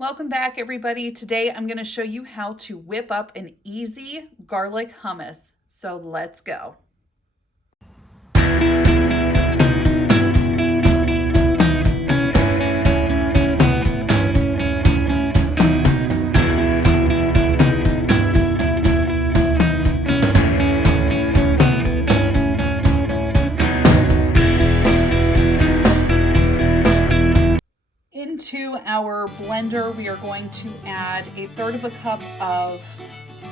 Welcome back, everybody. Today I'm going to show you how to whip up an easy garlic hummus. So let's go. Into our blender, we are going to add 1/3 cup of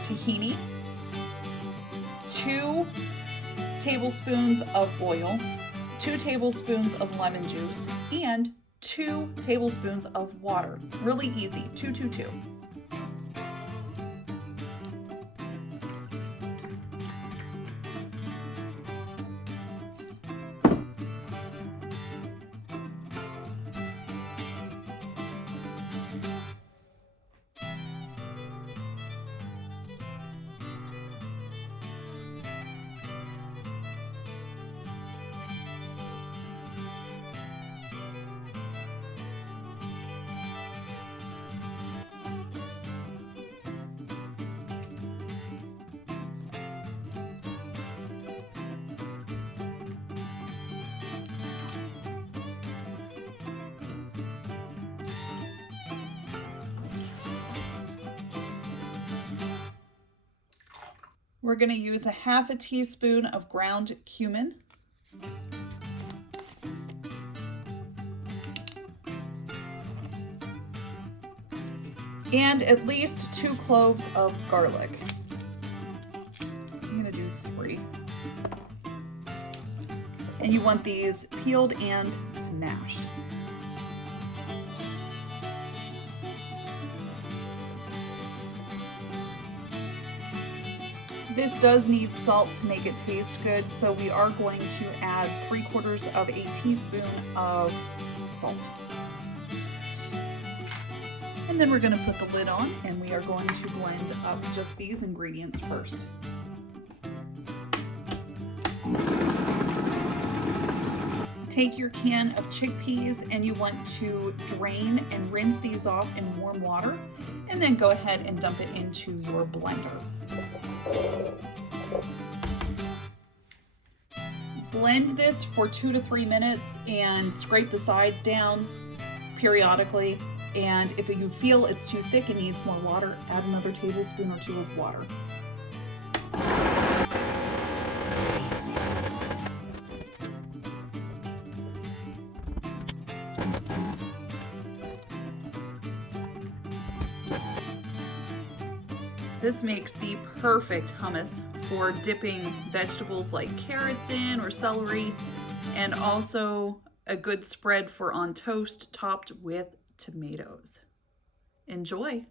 tahini, 2 tablespoons of oil, 2 tablespoons of lemon juice, and 2 tablespoons of water. Really easy, 2, 2, 2. We're going to use 1/2 teaspoon of ground cumin, and at least 2 cloves of garlic. I'm going to do 3. And you want these peeled and smashed. This does need salt to make it taste good, so we are going to add 3/4 of a teaspoon of salt. And then we're going to put the lid on, and we are going to blend up just these ingredients first. Take your can of chickpeas and you want to drain and rinse these off in warm water, and then go ahead and dump it into your blender. Blend this for 2 to 3 minutes and scrape the sides down periodically. And if you feel it's too thick and needs more water, add another tablespoon or 2 of water. This makes the perfect hummus for dipping vegetables like carrots in or celery, and also a good spread for on toast topped with tomatoes. Enjoy!